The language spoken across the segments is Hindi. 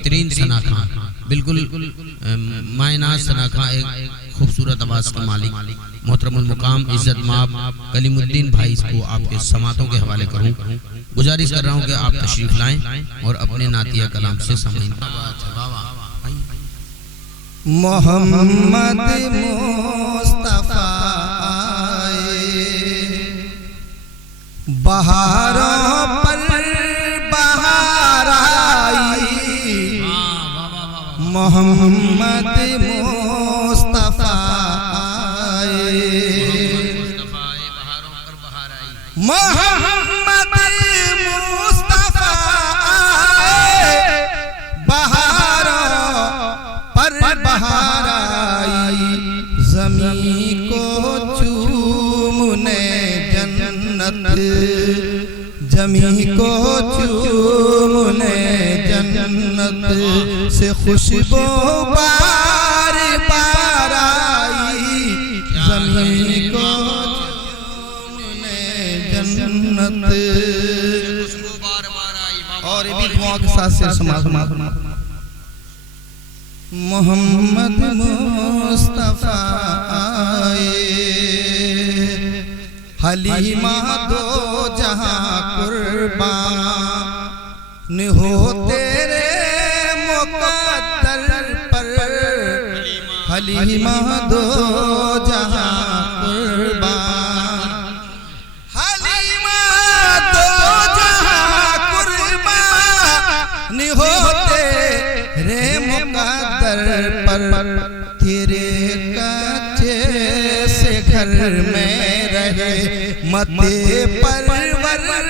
बेहतरीन सना खां, बिल्कुल मायना सना खां, एक खूबसूरत आवाज़ के मालिक मोहतरमुल मुकाम इज्जत माब कलीमुद्दीन भाई को आपके समातों के हवाले करूं। गुजारिश कर रहा हूं कि आप तशरीफ लाएं और अपने नातिया कलाम से समझें। मोहम्मद मुस्तफा बहारों पर बहार आई, मोहम्मद मुस्तफा मोहम्मद मुस्तफा बहारों पर बहार आई, ज़मीं को चूमने जन्नत, ज़मीं को चूमने जन्नत से खुशबू बार बार आई, ज़मीं को चूमने जन्नत खुशबू बार बार आई। और भी दुआ के साथ से समाज मोहम्मद मुस्तफा हलीमा दो जहां कुर्बान हो तेरे मुक़द्दर पर, हलीमा दो जहां कुर्बान, हलीमा दो जहां कुर्बान हो तेरे मुक़द्दर पर, तेरे कच्चे से घर में रहे मते परवरदिगार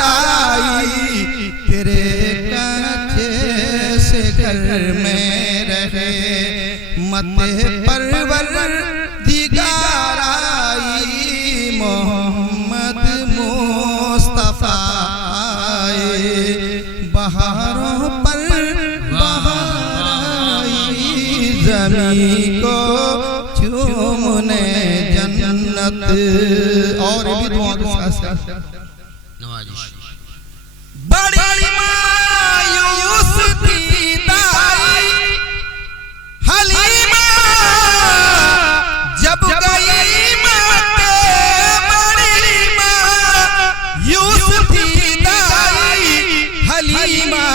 आई, तेरे कच्चे से घर में रहे मते परवरदिगार आई, मोहम्मद मुस्तफा बहारों पर बहार आई, ज़मीं को चूमने जन्नत। और भी दुआ नवाजिश बड़ी मायूस थी दाई हलीमा जब गई मक्के, बड़ी मायूस थी दाई हलीमा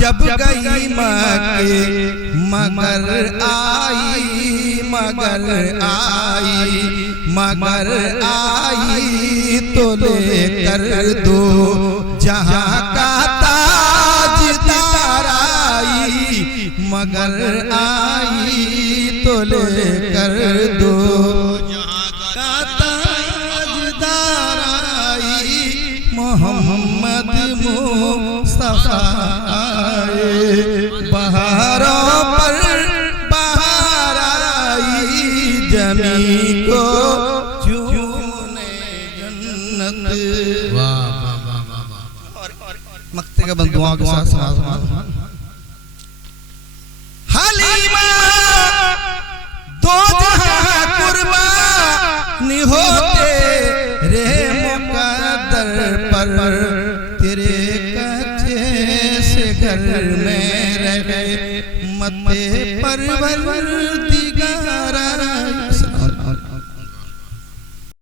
जब गई मक्के, मगर आई मगर आई मगर आई तो लेकर दो जहां का ताजदार आई, मगर आई तो लेकर दो जहां का ताजदार आई, मोहम्मद मुस्तफा बहारों पर बहार आई, ज़मीं को चूमने जन्नत। वाह वाह वाह वाह। मक्ते का बंदुआ के साथ हलीमा दो जहां कुर्बान हो तेरे मुक़द्दर पर,